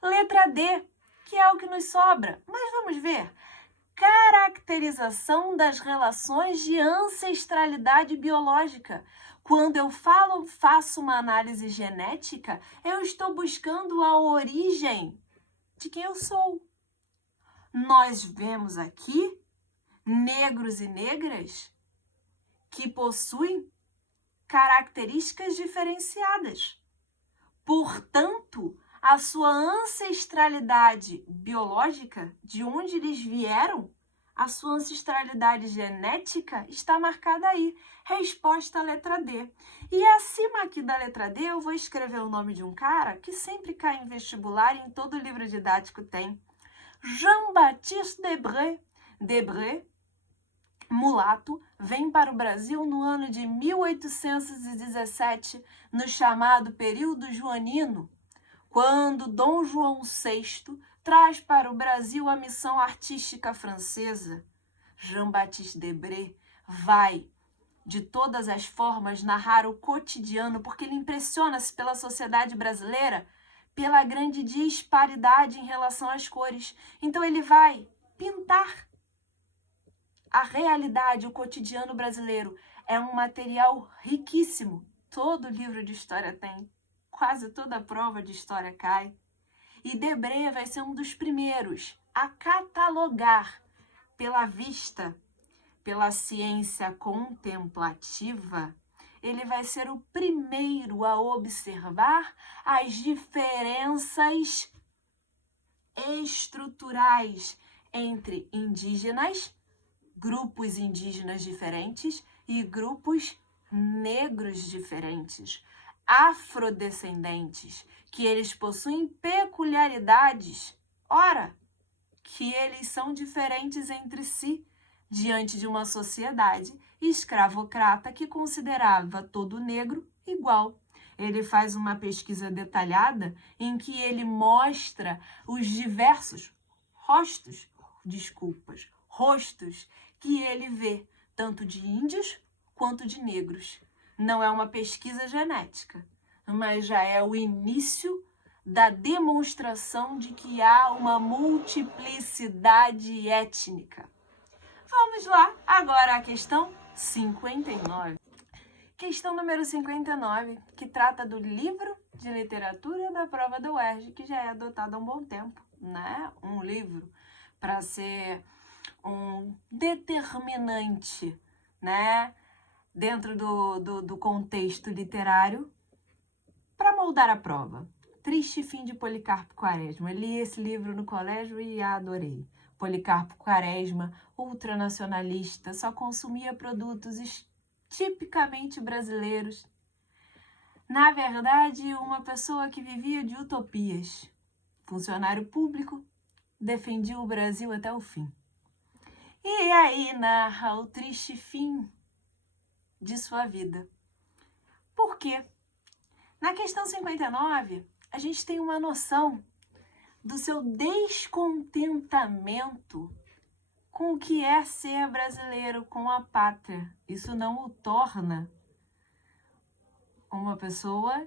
Letra D, que é o que nos sobra, mas vamos ver. Caracterização das relações de ancestralidade biológica. Quando eu faço uma análise genética, eu estou buscando a origem de quem eu sou. Nós vemos aqui negros e negras que possuem características diferenciadas. Portanto, a sua ancestralidade biológica, de onde eles vieram, a sua ancestralidade genética está marcada aí. Resposta letra D. E acima aqui da letra D, eu vou escrever o nome de um cara que sempre cai em vestibular e em todo livro didático tem. Jean-Baptiste Debré. Debré, mulato, vem para o Brasil no ano de 1817, no chamado período joanino, quando Dom João VI traz para o Brasil a missão artística francesa. Jean-Baptiste Debré vai, de todas as formas, narrar o cotidiano, porque ele impressiona-se pela sociedade brasileira, pela grande disparidade em relação às cores. Então ele vai pintar a realidade, o cotidiano brasileiro. É um material riquíssimo. Todo livro de história tem. Quase toda prova de história cai. E Debré vai ser um dos primeiros a catalogar pela vista, pela ciência contemplativa. Ele vai ser o primeiro a observar as diferenças estruturais entre indígenas, grupos indígenas diferentes e grupos negros diferentes, afrodescendentes, que eles possuem peculiaridades, ora, que eles são diferentes entre si, diante de uma sociedade escravocrata que considerava todo negro igual. Ele faz uma pesquisa detalhada em que ele mostra os diversos rostos que ele vê, tanto de índios quanto de negros. Não é uma pesquisa genética, mas já é o início da demonstração de que há uma multiplicidade étnica. Vamos lá, agora a questão 59. Questão número 59, que trata do livro de literatura da prova da UERJ, que já é adotado há um bom tempo, né? Um livro para ser um determinante, né? Dentro do contexto literário, para moldar a prova. Triste Fim de Policarpo Quaresma. Li esse livro no colégio e adorei. Policarpo Quaresma, ultranacionalista, só consumia produtos tipicamente brasileiros. Na verdade, uma pessoa que vivia de utopias. Funcionário público, defendia o Brasil até o fim. E aí narra o triste fim de sua vida. Por quê? Na questão 59, a gente tem uma noção do seu descontentamento com o que é ser brasileiro, com a pátria. Isso não o torna uma pessoa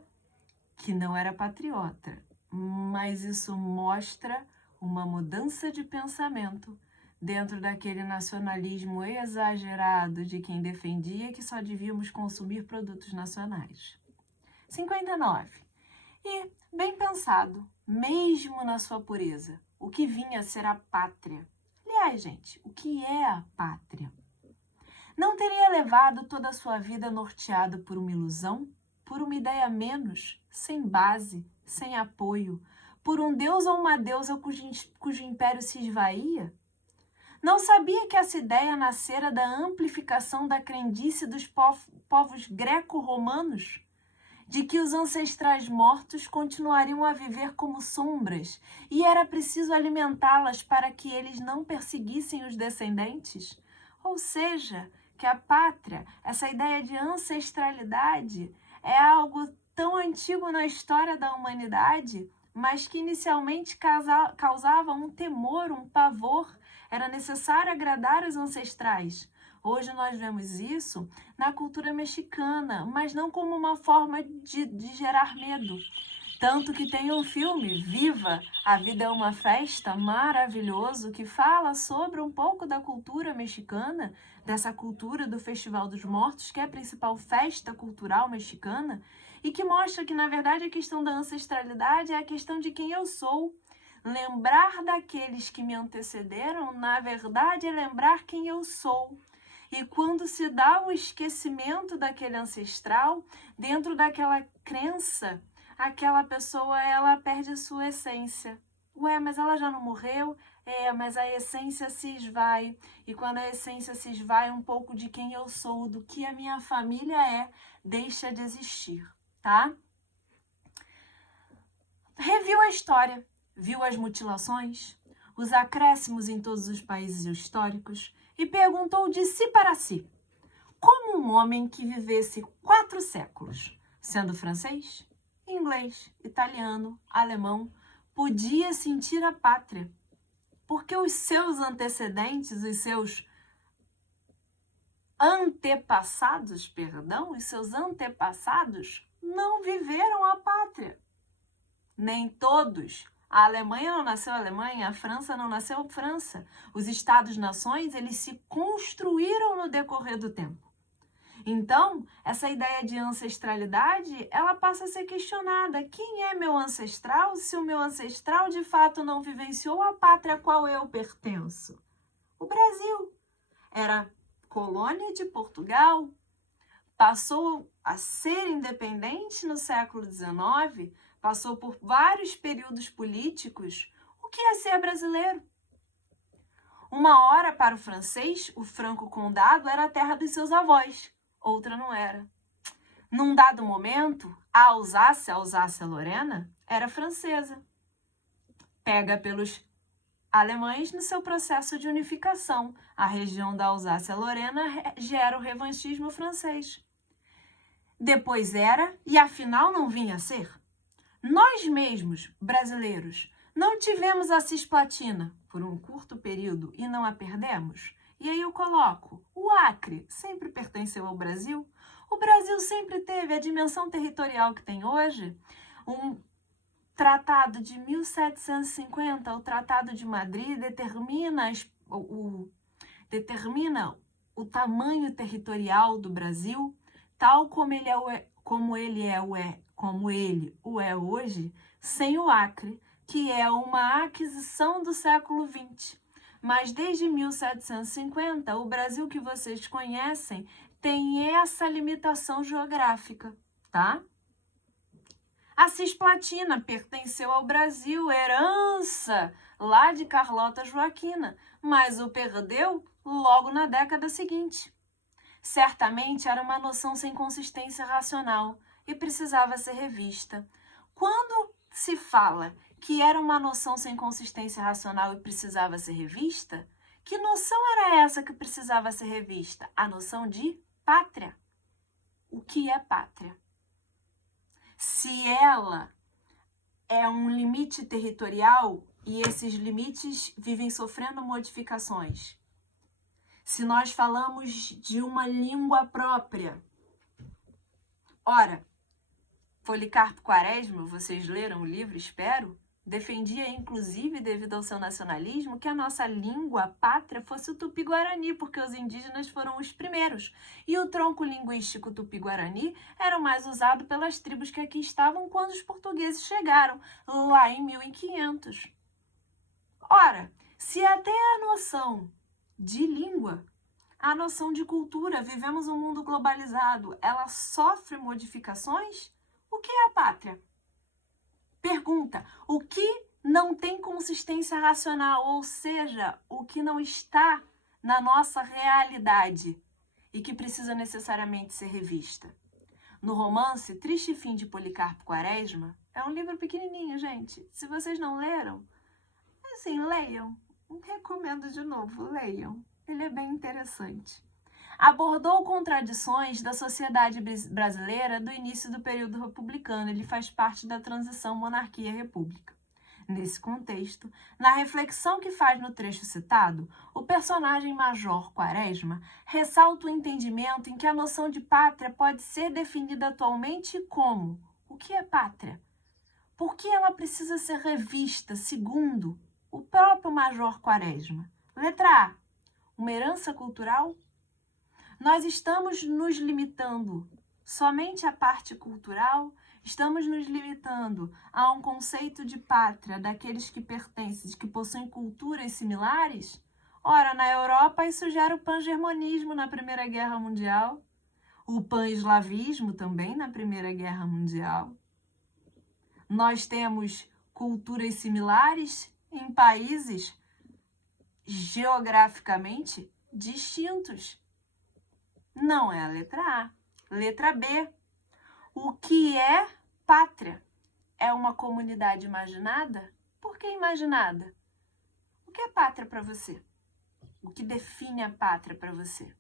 que não era patriota, mas isso mostra uma mudança de pensamento dentro daquele nacionalismo exagerado de quem defendia que só devíamos consumir produtos nacionais. 59. E, bem pensado, mesmo na sua pureza, o que vinha a ser a pátria. Aliás, gente, o que é a pátria? Não teria levado toda a sua vida norteado por uma ilusão, por uma ideia menos, sem base, sem apoio, por um deus ou uma deusa cujo império se esvaía? Não sabia que essa ideia nascera da amplificação da crendice dos povos greco-romanos, de que os ancestrais mortos continuariam a viver como sombras e era preciso alimentá-las para que eles não perseguissem os descendentes? Ou seja, que a pátria, essa ideia de ancestralidade, é algo tão antigo na história da humanidade, mas que inicialmente causava um temor, um pavor. Era necessário agradar os ancestrais. Hoje nós vemos isso na cultura mexicana, mas não como uma forma de gerar medo. Tanto que tem um filme, Viva! A Vida é uma Festa, maravilhoso, que fala sobre um pouco da cultura mexicana, dessa cultura do Festival dos Mortos, que é a principal festa cultural mexicana, e que mostra que, na verdade, a questão da ancestralidade é a questão de quem eu sou. Lembrar daqueles que me antecederam, na verdade, é lembrar quem eu sou. E quando se dá o esquecimento daquele ancestral, dentro daquela crença, aquela pessoa, ela perde a sua essência. Ué, mas ela já não morreu? Mas a essência se esvai. E quando a essência se esvai, um pouco de quem eu sou, do que a minha família é, deixa de existir, tá? Reviu a história, viu as mutilações, os acréscimos em todos os países históricos e perguntou de si para si, como um homem que vivesse 4 séculos, sendo francês, inglês, italiano, alemão, podia sentir a pátria, porque os seus antecedentes, os seus antepassados não viveram a pátria. Nem todos. A Alemanha não nasceu Alemanha, a França não nasceu França. Os Estados-nações, eles se construíram no decorrer do tempo. Então, essa ideia de ancestralidade, ela passa a ser questionada. Quem é meu ancestral se o meu ancestral de fato não vivenciou a pátria a qual eu pertenço? O Brasil era colônia de Portugal, passou a ser independente no século XIX, passou por vários períodos políticos. O que é ser brasileiro? Uma hora, para o francês, o Franco-Condado era a terra dos seus avós, outra não era. Num dado momento, a Alsácia-Lorena, era francesa. Pega pelos alemães no seu processo de unificação. A região da Alsácia-Lorena gera o revanchismo francês. Depois era, e afinal não vinha a ser. Nós mesmos, brasileiros, não tivemos a Cisplatina por um curto período e não a perdemos? E aí eu coloco, o Acre sempre pertenceu ao Brasil? O Brasil sempre teve a dimensão territorial que tem hoje? Um tratado de 1750, o Tratado de Madrid, determina o tamanho territorial do Brasil, tal como ele o é hoje, sem o Acre, que é uma aquisição do século XX. Mas desde 1750, o Brasil que vocês conhecem tem essa limitação geográfica, tá? A Cisplatina pertenceu ao Brasil, herança lá de Carlota Joaquina, mas o perdeu logo na década seguinte. Certamente era uma noção sem consistência racional e precisava ser revista. Quando se fala que era uma noção sem consistência racional e precisava ser revista, que noção era essa que precisava ser revista? A noção de pátria. O que é pátria? Se ela é um limite territorial e esses limites vivem sofrendo modificações, se nós falamos de uma língua própria, ora, Policarpo Quaresma, vocês leram o livro, espero, defendia, inclusive, devido ao seu nacionalismo, que a nossa língua pátria fosse o tupi-guarani, porque os indígenas foram os primeiros. E o tronco linguístico tupi-guarani era o mais usado pelas tribos que aqui estavam quando os portugueses chegaram, lá em 1500. Ora, se até a noção de língua, a noção de cultura, vivemos um mundo globalizado, ela sofre modificações, o que é a pátria? Pergunta, o que não tem consistência racional, ou seja, o que não está na nossa realidade e que precisa necessariamente ser revista. No romance Triste Fim de Policarpo Quaresma, é um livro pequenininho, gente. Se vocês não leram, assim, leiam. Recomendo de novo, leiam. Ele é bem interessante. Abordou contradições da sociedade brasileira do início do período republicano. Ele faz parte da transição monarquia-república. Nesse contexto, na reflexão que faz no trecho citado, o personagem Major Quaresma ressalta o entendimento em que a noção de pátria pode ser definida atualmente como: o que é pátria? Por que ela precisa ser revista, segundo o próprio Major Quaresma? Letra A, uma herança cultural? Nós estamos nos limitando somente à parte cultural? Estamos nos limitando a um conceito de pátria daqueles que pertencem, que possuem culturas similares? Ora, na Europa isso gera o pangermanismo na Primeira Guerra Mundial, o pan-eslavismo também na Primeira Guerra Mundial. Nós temos culturas similares em países geograficamente distintos. Não é a letra A. Letra B. O que é pátria? É uma comunidade imaginada? Por que imaginada? O que é pátria para você? O que define a pátria para você?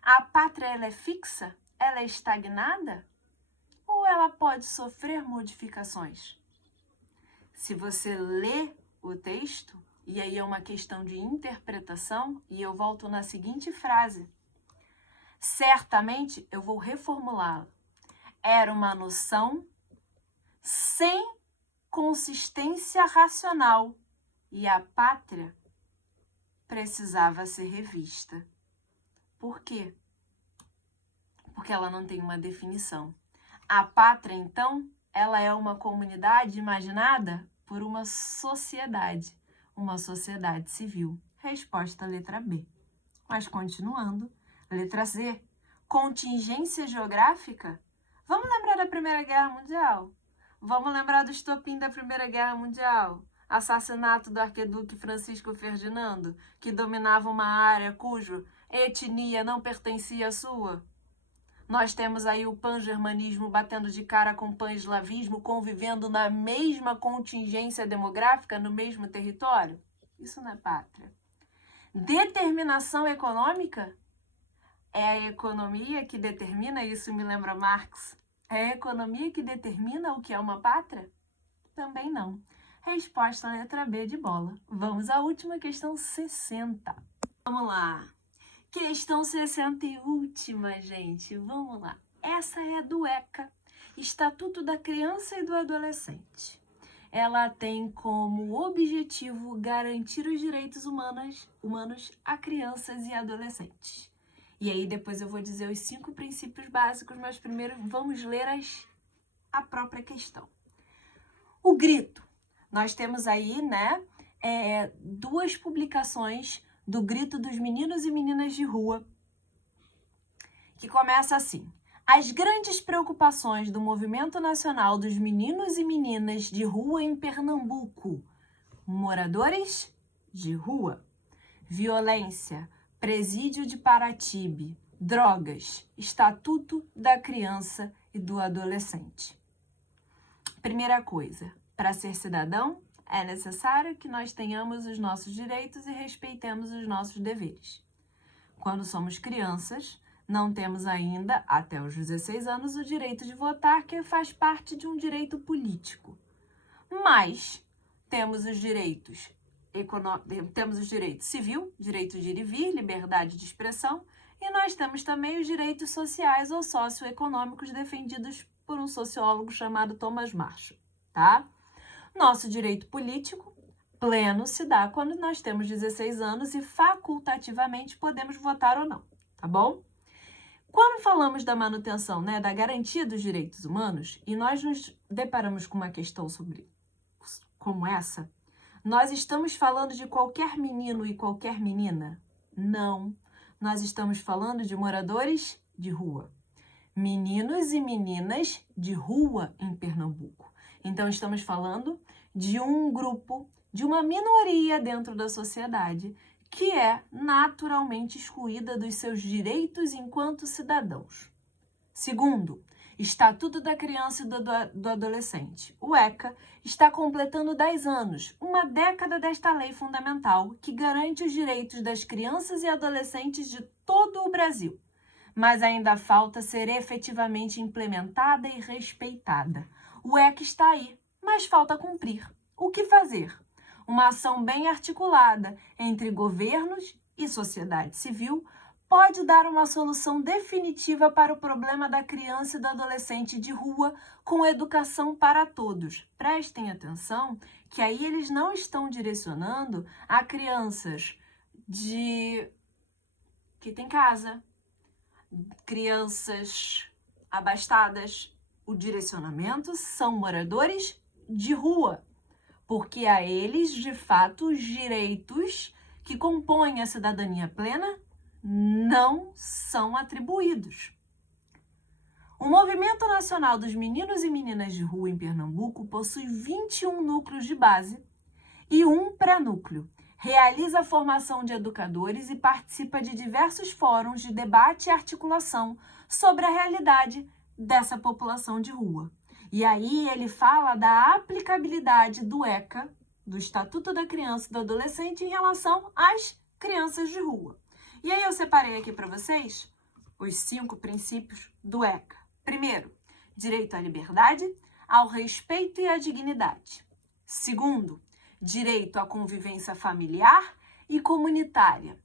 A pátria, ela é fixa? Ela é estagnada? Ou ela pode sofrer modificações? Se você lê o texto, e aí é uma questão de interpretação, e eu volto na seguinte frase. Certamente, eu vou reformulá-la. Era uma noção sem consistência racional e a pátria precisava ser revista. Por quê? Porque ela não tem uma definição. A pátria, então, ela é uma comunidade imaginada por uma sociedade civil. Resposta letra B. Mas continuando, letra C. Contingência geográfica? Vamos lembrar da Primeira Guerra Mundial? Vamos lembrar do estopim da Primeira Guerra Mundial? Assassinato do arquiduque Francisco Ferdinando, que dominava uma área cuja etnia não pertencia à sua? Nós temos aí o pan-germanismo batendo de cara com o pan-eslavismo, convivendo na mesma contingência demográfica, no mesmo território? Isso não é pátria. Determinação econômica? É a economia que determina, isso me lembra Marx, é a economia que determina o que é uma pátria? Também não. Resposta letra B de bola. Vamos à última questão 60. Vamos lá. Questão 60 e última, gente. Vamos lá. Essa é do ECA, Estatuto da Criança e do Adolescente. Ela tem como objetivo garantir os direitos humanos a crianças e adolescentes. E aí depois eu vou dizer os 5 princípios básicos, mas primeiro vamos ler a própria questão. O grito. Nós temos aí, né, 2 publicações do Grito dos Meninos e Meninas de Rua, que começa assim. As grandes preocupações do Movimento Nacional dos Meninos e Meninas de Rua em Pernambuco. Moradores de rua. Violência. Presídio de Paratibe. Drogas. Estatuto da Criança e do Adolescente. Primeira coisa, para ser cidadão, é necessário que nós tenhamos os nossos direitos e respeitemos os nossos deveres. Quando somos crianças, não temos ainda, até os 16 anos, o direito de votar, que faz parte de um direito político. Mas temos os direitos civil, direito de ir e vir, liberdade de expressão, e nós temos também os direitos sociais ou socioeconômicos defendidos por um sociólogo chamado Thomas Marshall, tá? Nosso direito político pleno se dá quando nós temos 16 anos e facultativamente podemos votar ou não, tá bom? Quando falamos da manutenção, né, da garantia dos direitos humanos, e nós nos deparamos com uma questão como essa, nós estamos falando de qualquer menino e qualquer menina? Não. Nós estamos falando de moradores de rua. Meninos e meninas de rua em Pernambuco. Então, estamos falando de um grupo, de uma minoria dentro da sociedade, que é naturalmente excluída dos seus direitos enquanto cidadãos. Segundo, Estatuto da Criança e do Adolescente. O ECA está completando 10 anos, uma década desta lei fundamental que garante os direitos das crianças e adolescentes de todo o Brasil. Mas ainda falta ser efetivamente implementada e respeitada. O ECA está aí, mas falta cumprir. O que fazer? Uma ação bem articulada entre governos e sociedade civil pode dar uma solução definitiva para o problema da criança e do adolescente de rua com educação para todos. Prestem atenção que aí eles não estão direcionando a crianças que têm casa, crianças abastadas. O direcionamento são moradores de rua, porque a eles, de fato, os direitos que compõem a cidadania plena não são atribuídos. O Movimento Nacional dos Meninos e Meninas de Rua em Pernambuco possui 21 núcleos de base e um pré-núcleo. Realiza a formação de educadores e participa de diversos fóruns de debate e articulação sobre a realidade dessa população de rua. E aí ele fala da aplicabilidade do ECA, do Estatuto da Criança e do Adolescente, em relação às crianças de rua. E aí eu separei aqui para vocês os 5 princípios do ECA. Primeiro, direito à liberdade, ao respeito e à dignidade. Segundo, direito à convivência familiar e comunitária.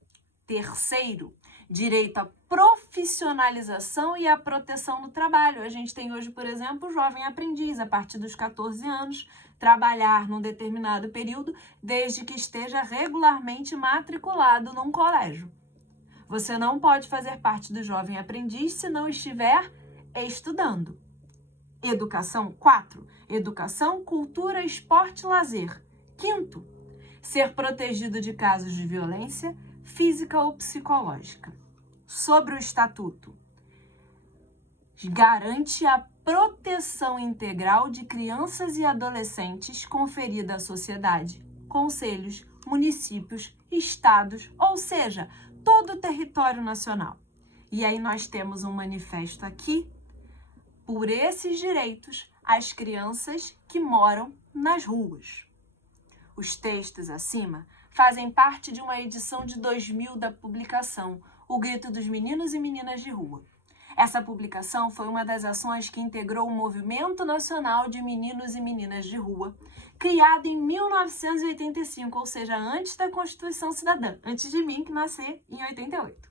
Terceiro, direito à profissionalização e à proteção no trabalho. A gente tem hoje, por exemplo, o jovem aprendiz, a partir dos 14 anos, trabalhar num determinado período, desde que esteja regularmente matriculado num colégio. Você não pode fazer parte do jovem aprendiz se não estiver estudando. Educação. 4. Educação, cultura, esporte e lazer. Quinto, ser protegido de casos de violência física ou psicológica. Sobre o Estatuto, garante a proteção integral de crianças e adolescentes conferida à sociedade, conselhos, municípios, estados, ou seja, todo o território nacional. E aí nós temos um manifesto aqui por esses direitos às crianças que moram nas ruas. Os textos acima fazem parte de uma edição de 2000 da publicação O Grito dos Meninos e Meninas de Rua. Essa publicação foi uma das ações que integrou o Movimento Nacional de Meninos e Meninas de Rua, criado em 1985, ou seja, antes da Constituição Cidadã, antes de mim, que nasci em 88,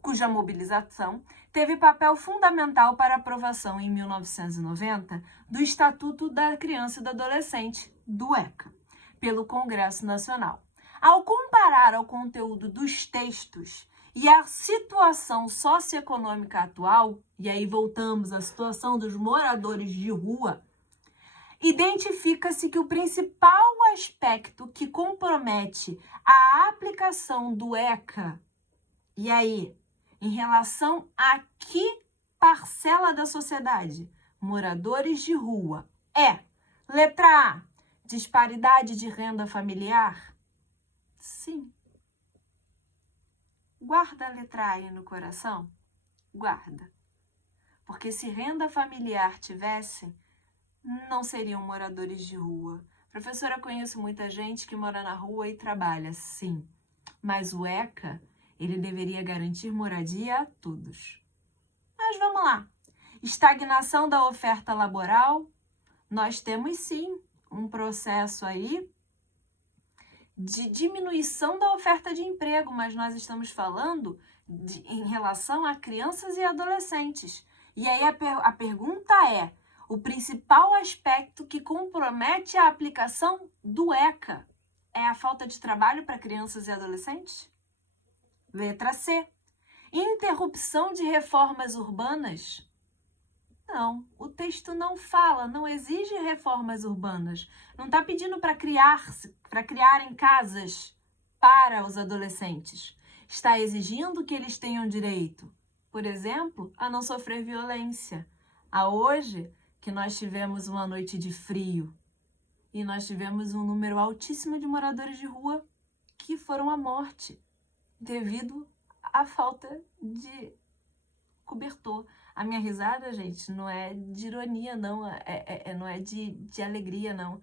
cuja mobilização teve papel fundamental para a aprovação em 1990 do Estatuto da Criança e do Adolescente, do ECA, pelo Congresso Nacional. Ao comparar o conteúdo dos textos e a situação socioeconômica atual, e aí voltamos à situação dos moradores de rua, identifica-se que o principal aspecto que compromete a aplicação do ECA, e aí, em relação a que parcela da sociedade, moradores de rua, é, letra A, disparidade de renda familiar? Sim. Guarda a letra A aí no coração? Guarda. Porque se renda familiar tivesse, não seriam moradores de rua. Professora, conheço muita gente que mora na rua e trabalha, sim. Mas o ECA, ele deveria garantir moradia a todos. Mas vamos lá. Estagnação da oferta laboral. Nós temos, sim, um processo aí de diminuição da oferta de emprego, mas nós estamos falando em relação a crianças e adolescentes. E aí a pergunta é, o principal aspecto que compromete a aplicação do ECA é a falta de trabalho para crianças e adolescentes? Letra C. Interrupção de reformas urbanas? Não, o texto não fala, não exige reformas urbanas. Não está pedindo para criarem casas para os adolescentes. Está exigindo que eles tenham direito, por exemplo, a não sofrer violência. A hoje, que nós tivemos uma noite de frio E nós tivemos um número altíssimo de moradores de rua que foram à morte devido à falta de cobertor. A minha risada, gente, não é de ironia, não. Não é de alegria, não.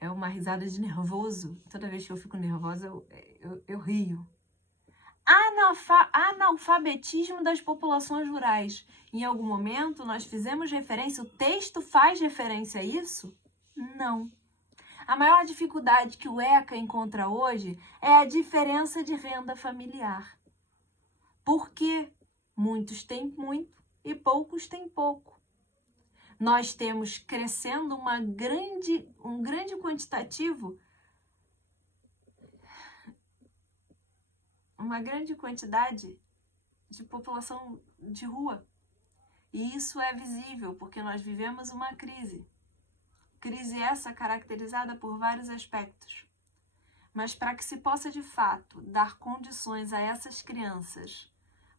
É uma risada de nervoso. Toda vez que eu fico nervosa, eu rio. Analfabetismo das populações rurais. Em algum momento nós fizemos referência, o texto faz referência a isso? Não. A maior dificuldade que o ECA encontra hoje é a diferença de renda familiar. Porque muitos têm muito e poucos têm pouco. Nós temos crescendo um grande quantitativo, uma grande quantidade de população de rua. E isso é visível porque nós vivemos uma crise. Crise essa caracterizada por vários aspectos. Mas para que se possa de fato dar condições a essas crianças,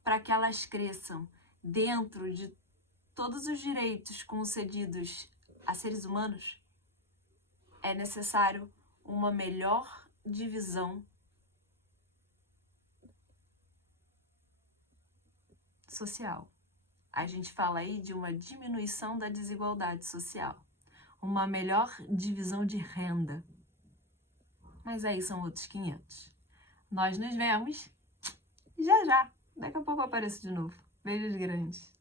para que elas cresçam dentro de todos os direitos concedidos a seres humanos, é necessário uma melhor divisão social. A gente fala aí de uma diminuição da desigualdade social, uma melhor divisão de renda. Mas aí são outros 500. Nós nos vemos já já. Daqui a pouco eu apareço de novo. Beijos grandes.